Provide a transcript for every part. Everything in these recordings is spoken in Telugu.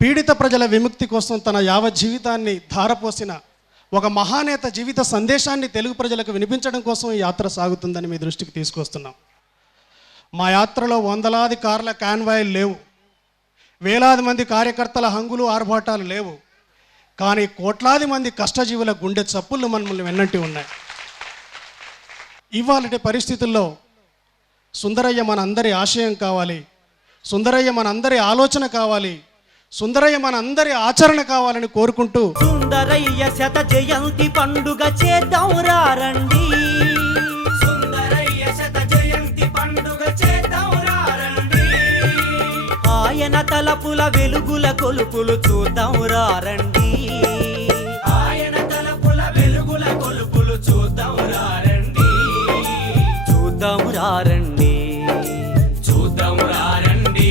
పీడిత ప్రజల విముక్తి కోసం తన యావత్ జీవితాన్ని ధారపోసిన ఒక మహానేత జీవిత సందేశాన్ని తెలుగు ప్రజలకు వినిపించడం కోసం ఈ యాత్ర సాగుతుందని మీ దృష్టికి తీసుకొస్తున్నాం. మా యాత్రలో వందలాది కార్ల కాన్వాయ్లు లేవు, వేలాది మంది కార్యకర్తల హంగులు ఆర్భాటాలు లేవు, కానీ కోట్లాది మంది కష్టజీవుల గుండె చప్పుళ్ళు మనల్ని వెన్నంటి ఉన్నాయి. ఇవాళటి పరిస్థితుల్లో సుందరయ్య మనందరి ఆశయం కావాలి, సుందరయ్య మనందరి ఆలోచన కావాలి, సుందరయ్య మనందరి ఆచరణ కావాలని కోరుకుంటూ సుందరయ్య శత జయంతి పండుగ చేద్దాం రండి. సుందరయ్య శత జయంతి పండుగ చేద్దాం రండి. ఆయన తలపుల వెలుగుల కొలుపులు చూద్దాం రండి. ఆయన తలపుల వెలుగుల కొలుపులు చూద్దాం రండి. చూద్దాం రండి. చూద్దాం రండి.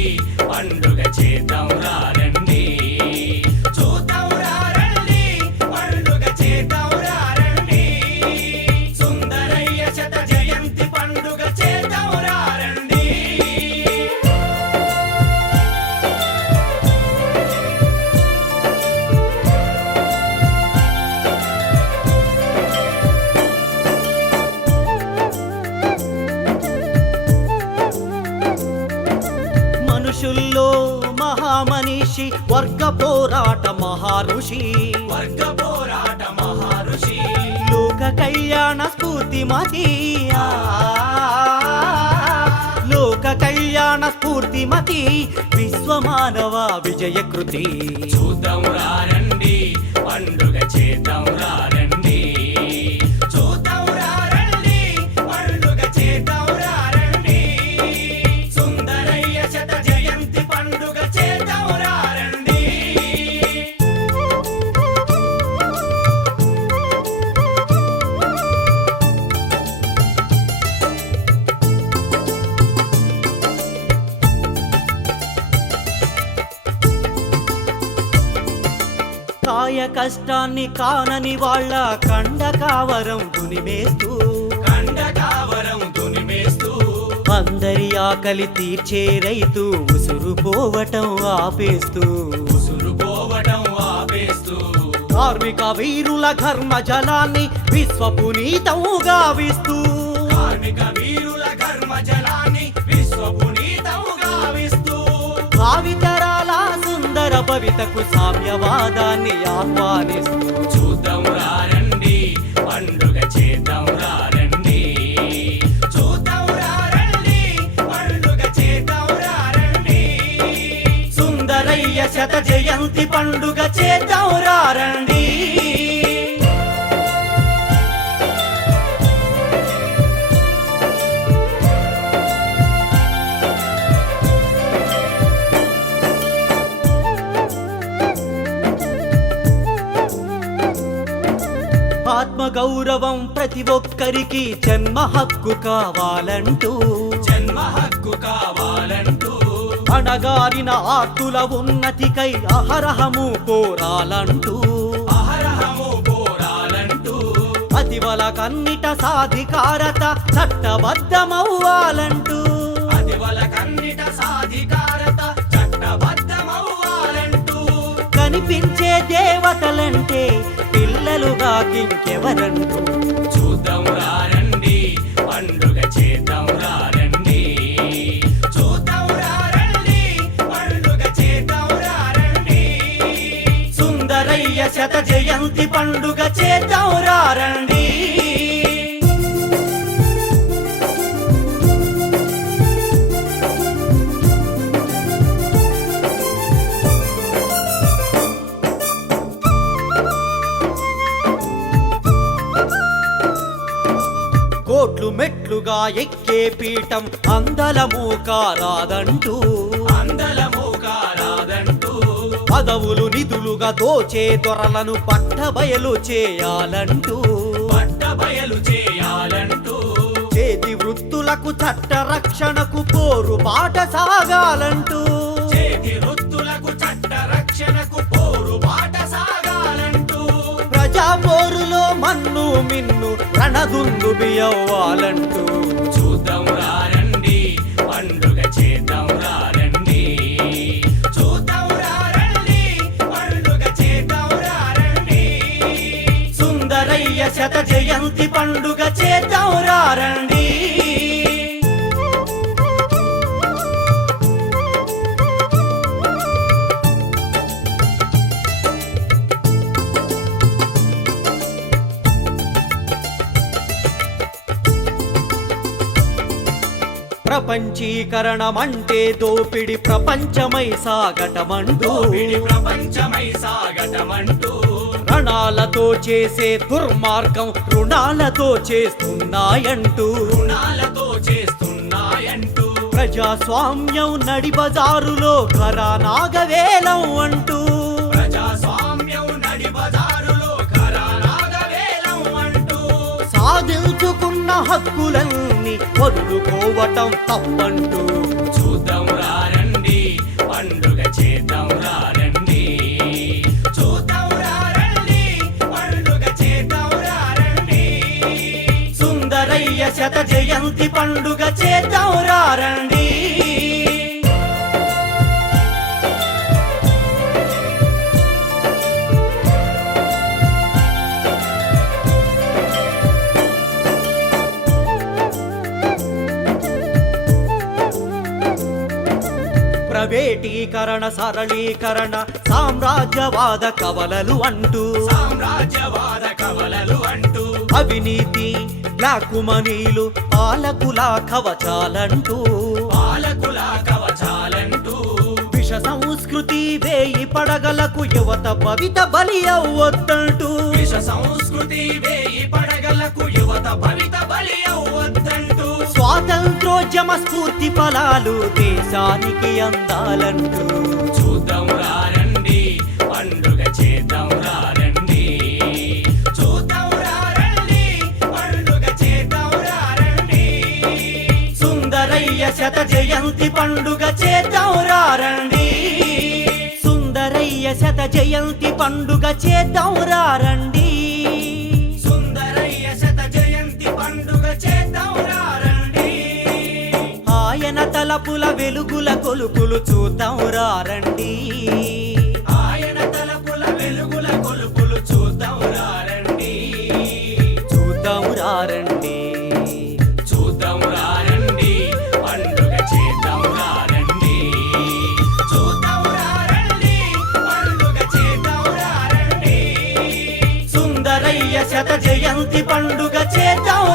పండుగ చేద్దాం రండి. చూద్దాం రండి. పండుగ చేద్దాం రండి. సుందరయ్య శత జయంతి పండుగ చేద్దాం రండి. మనుషుల్లో మహామనిషి వర్గ పోరాట మహారుషి. వర్గ పోరాట మహారుషి. లోక కళ్యాణ స్ఫూర్తిమతి. లోక కళ్యాణ స్ఫూర్తిమతి. విశ్వమానవ విజయకృతి. చూద్దాం రండి. పండుగ చేద్దాం రండి. చూద్దాం రండి. పండుగ చేద్దాం రండి. సుందరయ్య శత జయంతి పండుగ చేద్దాం రండి. కాయ కష్టాన్ని కానని వాళ్ళ కండకావరం దునిమేస్తూ, కండకావరం దునిమేస్తూ, అందరి ఆకలి తీర్చే రైతు ఉసురు పోవటం ఆపేస్తూ, ఉసురు పోవటం ఆపేస్తూ, కార్మిక వీరుల ఘర్మ జలాన్ని విశ్వపునీతము గావిస్తూ, కార్మిక వీరుల ఘర్మ జలాన్ని విశ్వపునీతము గావిస్తూ, భావితరాల సుందర భవితకు సామ్యవాదాన్ని ఆహ్వానిస్తూ, చూద్దాం రండి. పండుగ చేద్దాం రండి. చూద్దాం రండి. పండుగ చేద్దాం రండి. సుందరయ్య శత జయంతి పండుగ చేద్దాం రండి. ఆత్మగౌరవం ప్రతి ఒక్కరికి జన్మ హక్కు కావాలంటూ, జన్మ హక్కు కావాలంటూ, అణగారిన ఆర్తుల ఉన్నతికై అహరహము పోరాలంటూ, అహరహము పోరాలంటూ, అతివల కన్నిట సాధికారత చట్టబద్ధమవ్వాలంటూ, అతివల కన్నిట సాధికారత చట్టబద్ధమవ్వాలంటూ, కనిపించే దేవతలంటే పిల్లలుగా ఇంకెవరంటూ, చూద్దాం రండి. పండుగ చేద్దాం రండి. చూద్దాం రండి. పండుగ చేద్దాం రండి. సుందరయ్య శత జయంతి పండుగ చేద్దాం రండి. కోట్లు మెట్లుగా ఎక్కే పీఠం అందలము కారాదంటూ, అందలము కారాదంటూ, పదవులు నిధులుగా దోచే దొరలను పట్టబయలు చేయాలంటూ, పట్టబయలు చేయాలంటూ, చేతి వృత్తులకు చట్ట రక్షణకు పోరు బాట సాగాలంటూ, చేతి వృత్తులకు చట్ట రక్షణకు పోరు బాట సాగాలంటూ, ప్రజా పోరులో మన్ను మిన్ను రణదుందుబి అవ్వాలంటూ, చూద్దాం రండి. పండుగ చేద్దాం రండి. చూద్దాం రండి. జయంతి పండుగ చేద్దాం రండి. ప్రపంచీకరణమంటే దోపిడి ప్రపంచమై సాగటమంటూ దోపిడి ప్రపంచమై సాగటమంటూ రణాలతో చేసే దుర్మార్గం రుణాలతో చేస్తున్నాయంటూ రుణాలతో చేస్తున్నాయంటూ ప్రజాస్వామ్యం నడి బజారులో ఘరానాగవేలం అంటూ ప్రజాస్వామ్యం నడి బజారులో ఖరానాగవేలం అంటూ సాధించుకున్న హక్కులన్నీ వదులుకోవటం తప్పంటూ చూద్దాం రండి పండుగ చేద్దాం రండి. చూద్దాం రండి పండుగ చేద్దాం రండి. సుందరయ్య శత జయంతి పండుగ చేద్దాం రండి. ప్రైవేటీకరణ సరళీకరణ సామ్రాజ్యవాద కవలలు అంటూ సామ్రాజ్యవాద కవలలు అంటూ అవినీతి బ్లాక్ మనీలు పాలకుల కవచాలంటూ పాలకుల కవచాలంటూ విష సంస్కృతి వేయి పడగలకు యువత భవిత బలి అవ్వొద్దంటూ విష సంస్కృతి వేయి పడగలకు యువత భవిత బలి అవ్వద్దంటూ స్వాతంత్రోద్యమ స్ఫూర్తి ఫలాలు దేశానికి అందాలంటూ చూద్దాం రండి పండుగ చేద్దాం రండి. చూద్దాం రండి పండుగ చేద్దాం రండి. సుందరయ్య శత జయంతి పండుగ చేద్దాం రండి. సుందరయ్య శత జయంతి పండుగ చేద్దాం రండి. సుందరయ్య శత జయంతి పండుగ చేద్దాం రండి. ఆయన తలపుల వెలుగుల కొలుపులు చూద్దాం రండి. ఆయన తలపుల వెలుగుల కొలుపులు చూద్దాం రండి. చూద్దాం రండి. చూద్దాం రండి పండుగ చేద్దాం రండి. చూద్దాం రండి పండుగ చేద్దాం రండి. సుందరయ్య శత జయంతి పండుగ చేద్దాం